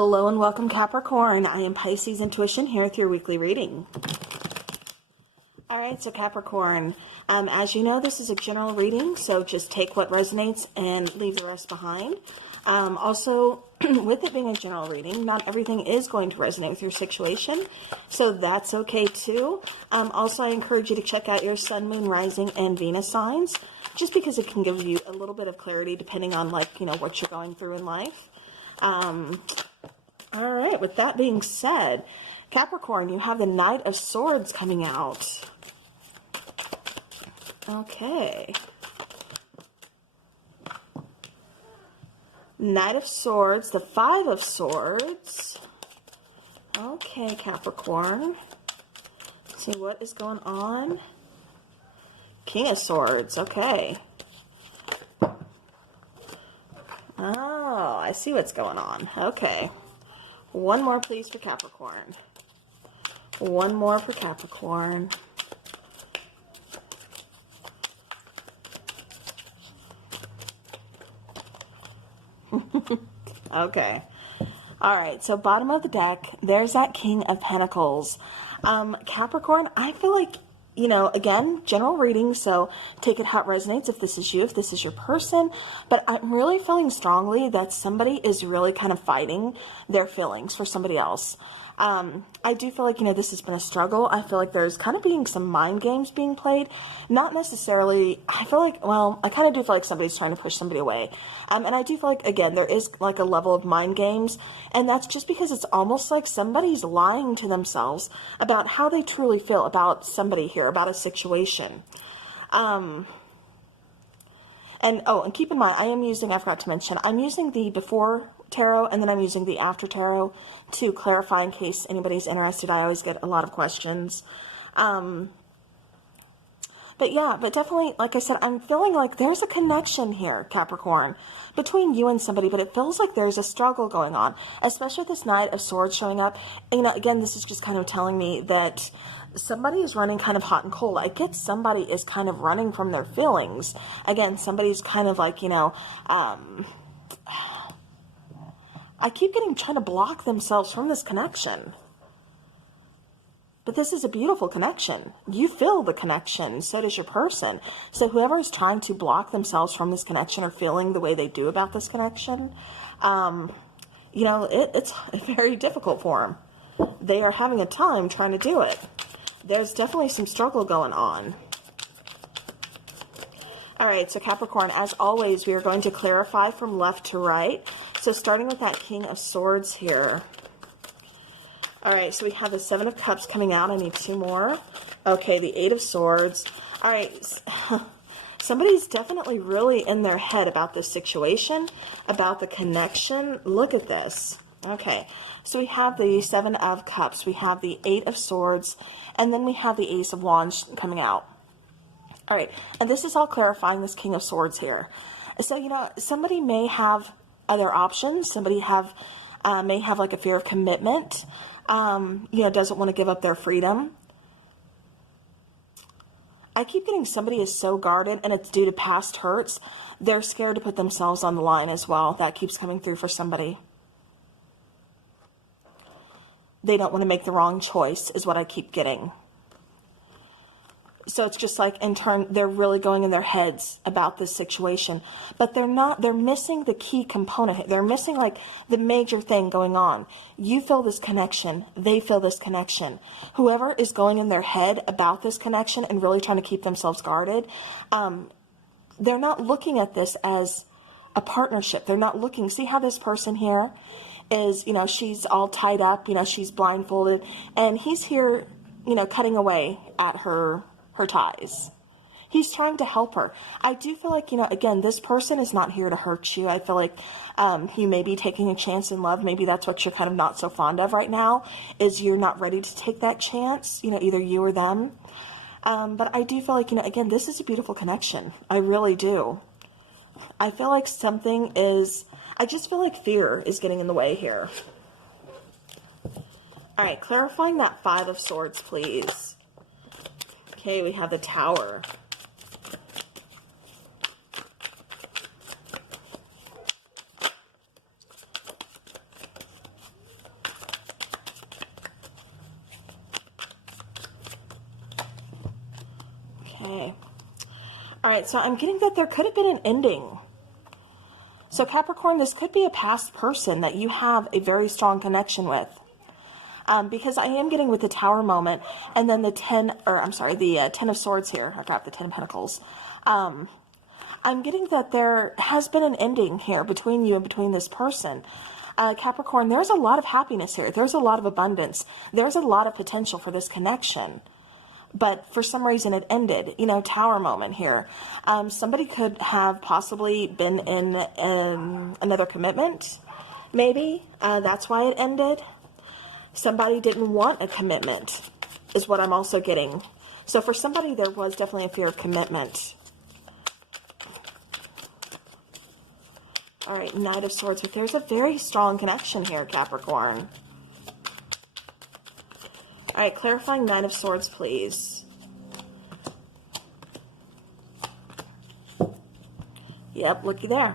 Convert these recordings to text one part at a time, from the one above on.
Hello and welcome, Capricorn. I am Pisces Intuition here with your weekly reading. Alright, so Capricorn, as you know, this is a general reading, so just take what resonates and leave the rest behind. Also, with it being a general reading, not everything is going to resonate with your situation, so that's okay too. Also, I encourage you to check out your Sun, Moon, Rising, and Venus signs, just because it can give you a little bit of clarity depending on, what you're going through in life. All right, with that being said, Capricorn, you have the Knight of Swords coming out. Okay. Knight of Swords, the Five of Swords. Okay, Capricorn. Let's see what is going on. King of Swords, okay. Oh, I see what's going on. Okay. One more, please, for Capricorn. One more for Capricorn. Okay. All right. So bottom of the deck, there's that King of Pentacles. Capricorn, I feel like, again, general reading, so take it how it resonates if this is you, if this is your person. But I'm really feeling strongly that somebody is really kind of fighting their feelings for somebody else. I do feel like, this has been a struggle. I feel like there's kind of being some mind games being played. Not necessarily, I feel like, well, I kind of do feel like somebody's trying to push somebody away. And I do feel like, again, there is like a level of mind games. And that's just because it's almost like somebody's lying to themselves about how they truly feel about somebody here, about a situation. And keep in mind, I forgot to mention, I'm using the before tarot and then I'm using the after tarot to clarify in case anybody's interested. I always get a lot of questions. But definitely, like I said, I'm feeling like there's a connection here, Capricorn, between you and somebody, but it feels like there's a struggle going on, especially with this Knight of Swords showing up. And, again, this is just kind of telling me that somebody is running kind of hot and cold. I get somebody is kind of running from their feelings. Again, somebody's kind of like, I keep trying to block themselves from this connection. But this is a beautiful connection. You feel the connection, so does your person. So whoever is trying to block themselves from this connection or feeling the way they do about this connection, it's very difficult for them. They are having a time trying to do it. There's definitely some struggle going on. All right, so Capricorn, as always, we are going to clarify from left to right. So starting with that King of Swords here. All right, so we have the Seven of Cups coming out. I need two more. Okay, the Eight of Swords. All right, somebody's definitely really in their head about this situation, about the connection. Look at this. Okay, so we have the Seven of Cups. We have the Eight of Swords, and then we have the Ace of Wands coming out. All right, and this is all clarifying this King of Swords here. So, somebody may have other options. Somebody may have like a fear of commitment, doesn't want to give up their freedom. I keep getting somebody is so guarded, and it's due to past hurts. They're scared to put themselves on the line as well. That keeps coming through for somebody. They don't want to make the wrong choice is what I keep getting. So it's just like, in turn, they're really going in their heads about this situation. But they're missing the key component. They're missing like the major thing going on. You feel this connection. They feel this connection. Whoever is going in their head about this connection and really trying to keep themselves guarded, they're not looking at this as a partnership. They're not looking. See how this person here is, she's all tied up, she's blindfolded. And he's here, cutting away at her ties. He's trying to help her. I do feel like, again, this person is not here to hurt you. I feel like you may be taking a chance in love. Maybe that's what you're kind of not so fond of right now, is you're not ready to take that chance, either you or them. But I do feel like, again, this is a beautiful connection. I really do. I feel like I just feel like fear is getting in the way here. All right, clarifying that Five of Swords, please. Okay, we have the Tower. All right, so I'm getting that there could have been an ending. So Capricorn, this could be a past person that you have a very strong connection with. Because I am getting with the Tower moment, and then the Ten of Swords here. I got the 10 of Pentacles. I'm getting that there has been an ending here between you and between this person. Capricorn, there's a lot of happiness here. There's a lot of abundance. There's a lot of potential for this connection. But for some reason it ended, you know, Tower moment here. Somebody could have possibly been in another commitment, maybe. That's why it ended. Somebody didn't want a commitment, is what I'm also getting. So for somebody, there was definitely a fear of commitment. All right, Knight of Swords, but there's a very strong connection here, Capricorn. All right, clarifying Knight of Swords, please. Yep, looky there.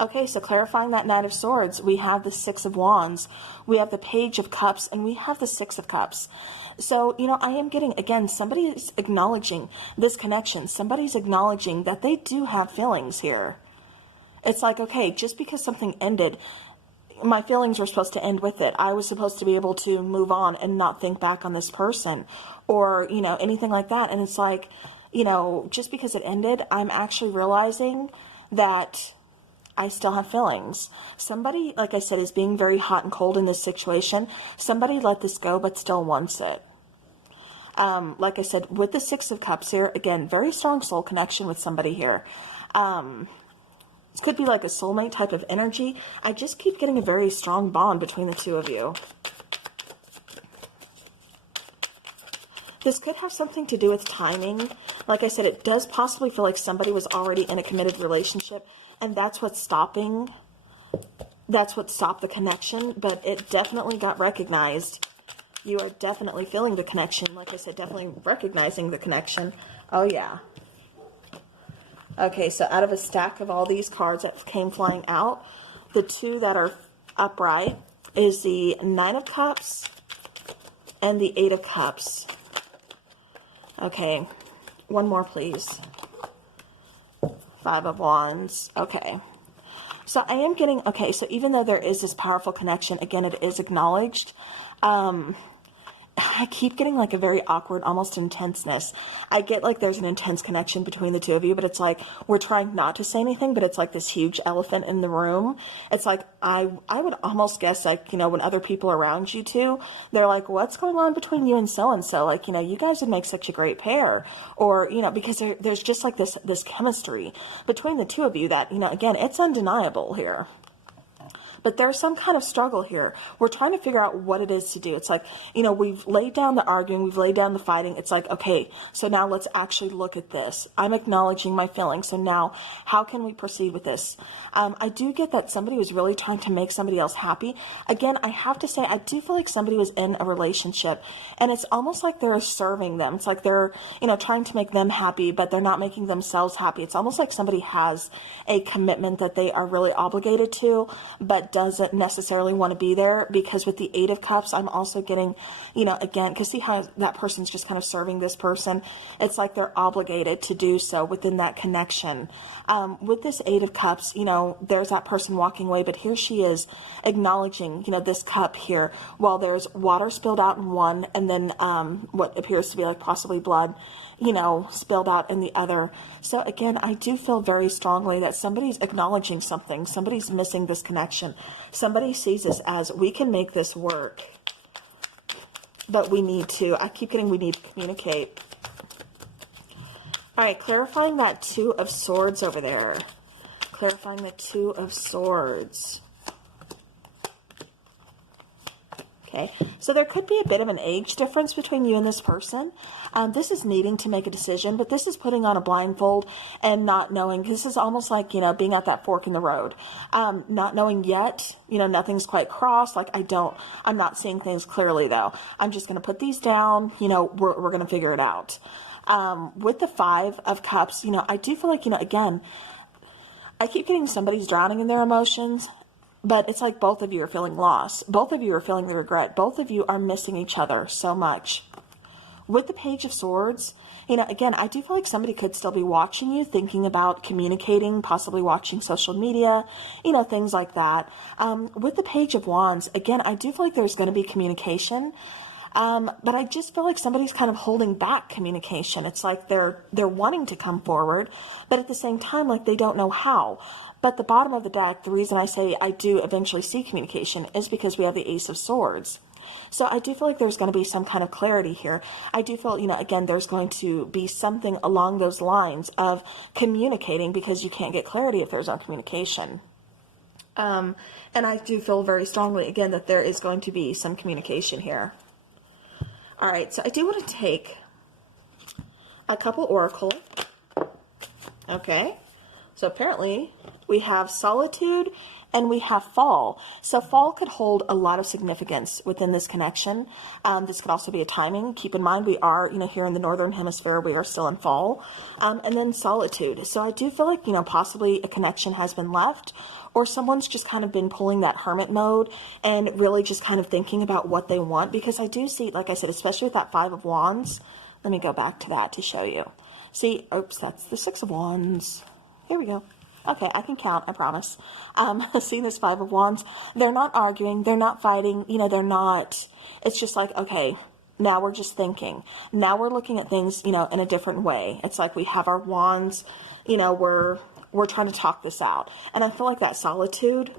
Okay, so clarifying that Knight of Swords, we have the Six of Wands, we have the Page of Cups, and we have the Six of Cups. So, you know, I am getting, again, somebody is acknowledging this connection. Somebody's acknowledging that they do have feelings here. It's like, okay, just because something ended, my feelings were supposed to end with it. I was supposed to be able to move on and not think back on this person or, you know, anything like that. And it's like, you know, just because it ended, I'm actually realizing that I still have feelings. Somebody, like I said, is being very hot and cold in this situation. Somebody let this go, but still wants it. Like I said, with the Six of Cups here, again, very strong soul connection with somebody here. It could be like a soulmate type of energy. I just keep getting a very strong bond between the two of you. This could have something to do with timing. Like I said, it does possibly feel like somebody was already in a committed relationship, and that's what's stopping. That's what stopped the connection, but it definitely got recognized. You are definitely feeling the connection. Like I said, definitely recognizing the connection. Oh, yeah. Okay, so out of a stack of all these cards that came flying out, the two that are upright is the Nine of Cups and the Eight of Cups. Okay, one more, please. Five of Wands. Okay. So I am getting, okay, so even though there is this powerful connection, again, it is acknowledged. I keep getting like a very awkward, almost intenseness. I get like there's an intense connection between the two of you, but it's like we're trying not to say anything, but it's like this huge elephant in the room. It's like I would almost guess, like, you know, when other people around you two, they're like, what's going on between you and so-and-so? Like, you know, you guys would make such a great pair. Or, you know, because there's just like this chemistry between the two of you that, you know, again, it's undeniable here. But there's some kind of struggle here. We're trying to figure out what it is to do. It's like, you know, we've laid down the arguing, we've laid down the fighting. It's like, okay, so now let's actually look at this. I'm acknowledging my feelings. So now how can we proceed with this? I do get that somebody was really trying to make somebody else happy. Again, I have to say, I do feel like somebody was in a relationship and it's almost like they're serving them. It's like they're, you know, trying to make them happy, but they're not making themselves happy. It's almost like somebody has a commitment that they are really obligated to, but doesn't necessarily want to be there, because with the Eight of Cups, I'm also getting, you know, again, because see how that person's just kind of serving this person. It's like they're obligated to do so within that connection. With this Eight of Cups, you know, there's that person walking away, but here she is acknowledging, you know, this cup here, while there's water spilled out in one, and then what appears to be like possibly blood, you know, spilled out in the other. So again, I do feel very strongly that somebody's acknowledging something. Somebody's missing this connection. Somebody sees this as, we can make this work, but we need to, I keep getting, we need to communicate. All right, clarifying that Two of Swords over there. Clarifying the Two of Swords. Okay, so there could be a bit of an age difference between you and this person. This is needing to make a decision, but this is putting on a blindfold and not knowing. This is almost like, you know, being at that fork in the road. Not knowing yet, you know, nothing's quite crossed. Like I'm not seeing things clearly though. I'm just going to put these down, you know, we're going to figure it out. With the Five of Cups, you know, I do feel like, you know, again, I keep getting somebody's drowning in their emotions. But it's like both of you are feeling lost. Both of you are feeling the regret. Both of you are missing each other so much. With the Page of Swords, you know, again, I do feel like somebody could still be watching you, thinking about communicating, possibly watching social media, you know, things like that. With the Page of Wands, again, I do feel like there's going to be communication. But I just feel like somebody's kind of holding back communication. It's like they're wanting to come forward, but at the same time, like they don't know how. But the bottom of the deck, the reason I say I do eventually see communication is because we have the Ace of Swords. So I do feel like there's going to be some kind of clarity here. I do feel, you know, again, there's going to be something along those lines of communicating, because you can't get clarity if there's no communication. And I do feel very strongly, again, that there is going to be some communication here. All right, so I do want to take a couple oracle. Okay, so apparently we have Solitude and we have Fall. So Fall could hold a lot of significance within this connection. This could also be a timing. Keep in mind, we are, you know, here in the Northern Hemisphere, we are still in fall. And then Solitude. So I do feel like, you know, possibly a connection has been left, or someone's just kind of been pulling that hermit mode and really just kind of thinking about what they want. Because I do see, like I said, especially with that Five of Wands. Let me go back to that to show you. See, oops, that's the Six of Wands. Here we go. Okay, I can count, I promise. See this Five of Wands? They're not arguing, they're not fighting, you know, they're not, it's just like, okay, now we're just thinking. Now we're looking at things, you know, in a different way. It's like we have our wands, you know, we're trying to talk this out. And I feel like that Solitude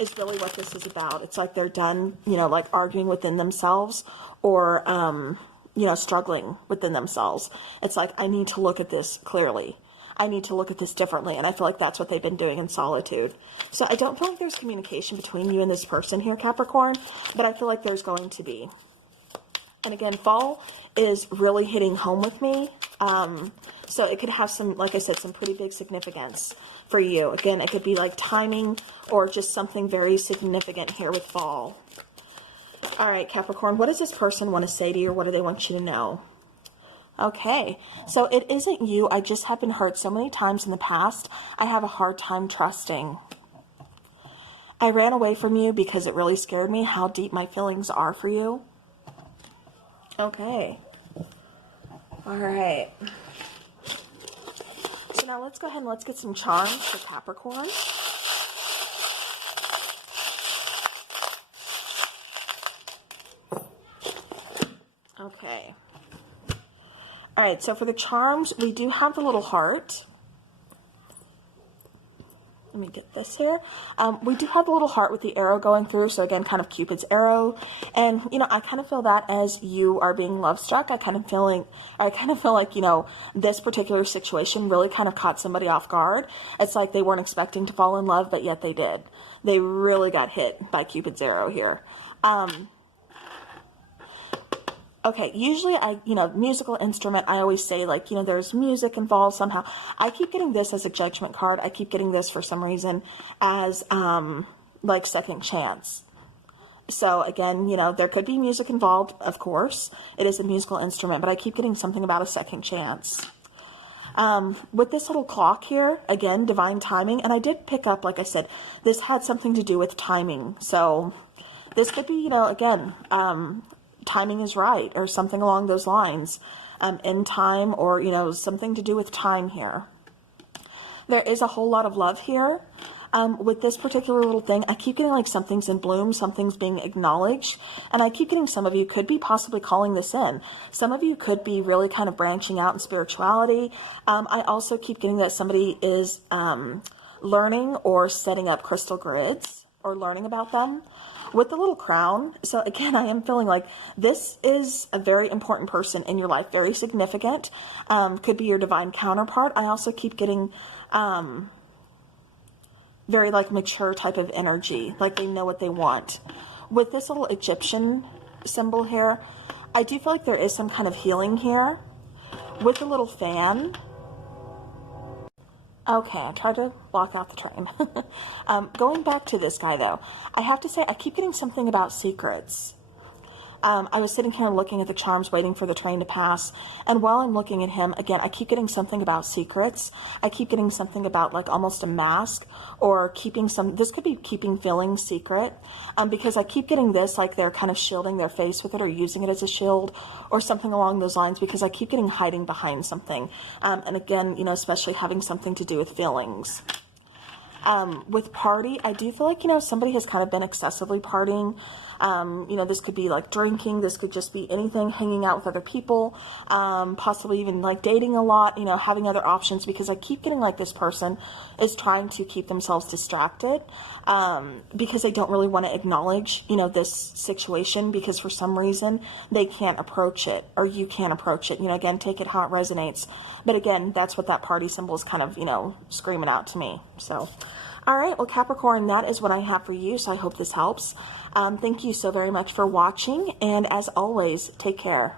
is really what this is about. It's like they're done, you know, like arguing within themselves, or, you know, struggling within themselves. It's like, I need to look at this clearly. I need to look at this differently. And I feel like that's what they've been doing in Solitude. So I don't feel like there's communication between you and this person here, Capricorn, but I feel like there's going to be. And again, Fall is really hitting home with me. So it could have some, like I said, some pretty big significance for you. Again, it could be like timing or just something very significant here with Fall. All right, Capricorn, what does this person want to say to you, or what do they want you to know? Okay, so it isn't you. I just have been hurt so many times in the past. I have a hard time trusting. I ran away from you because it really scared me how deep my feelings are for you. Okay. All right. So now let's go ahead and let's get some charms for Capricorn. Okay. All right, so for the charms, we do have the little heart. Let me get this here. We do have the little heart with the arrow going through. So again, kind of Cupid's arrow. And, you know, I kind of feel that as you are being love struck, I kind of feel like, you know, this particular situation really kind of caught somebody off guard. It's like they weren't expecting to fall in love, but yet they did. They really got hit by Cupid's arrow here. Okay, usually musical instrument, I always say, like, you know, there's music involved somehow. I keep getting this as a judgment card. I keep getting this for some reason as, like, second chance. So, again, you know, there could be music involved, of course. It is a musical instrument, but I keep getting something about a second chance. With this little clock here, again, divine timing. And I did pick up, like I said, this had something to do with timing. So, this could be, you know, again, timing is right, or something along those lines, in time, or, you know, something to do with time here. There is a whole lot of love here. With this particular little thing, I keep getting like something's in bloom, something's being acknowledged, and I keep getting some of you could be possibly calling this in. Some of you could be really kind of branching out in spirituality. I also keep getting that somebody is learning or setting up crystal grids, or learning about them. With the little crown, so again, I am feeling like this is a very important person in your life, very significant, could be your divine counterpart. I also keep getting very like mature type of energy, like they know what they want. With this little Egyptian symbol here, I do feel like there is some kind of healing here. With the little fan, okay, I tried to block out the train. Going back to this guy, though, I have to say I keep getting something about secrets. I was sitting here looking at the charms, waiting for the train to pass. And while I'm looking at him, again, I keep getting something about secrets. I keep getting something about like almost a mask, or keeping this could be keeping feelings secret, because I keep getting this, like they're kind of shielding their face with it or using it as a shield or something along those lines, because I keep getting hiding behind something. And again, you know, especially having something to do with feelings. With party, I do feel like, you know, somebody has kind of been excessively partying. You know, this could be like drinking, this could just be anything, hanging out with other people, possibly even like dating a lot, you know, having other options, because I keep getting like this person is trying to keep themselves distracted, because they don't really want to acknowledge, you know, this situation, because for some reason they can't approach it, or you can't approach it. You know, again, take it how it resonates. But again, that's what that party symbol is kind of, you know, screaming out to me. So, all right, well, Capricorn, that is what I have for you. So I hope this helps. Thank you so very much for watching. And as always, take care.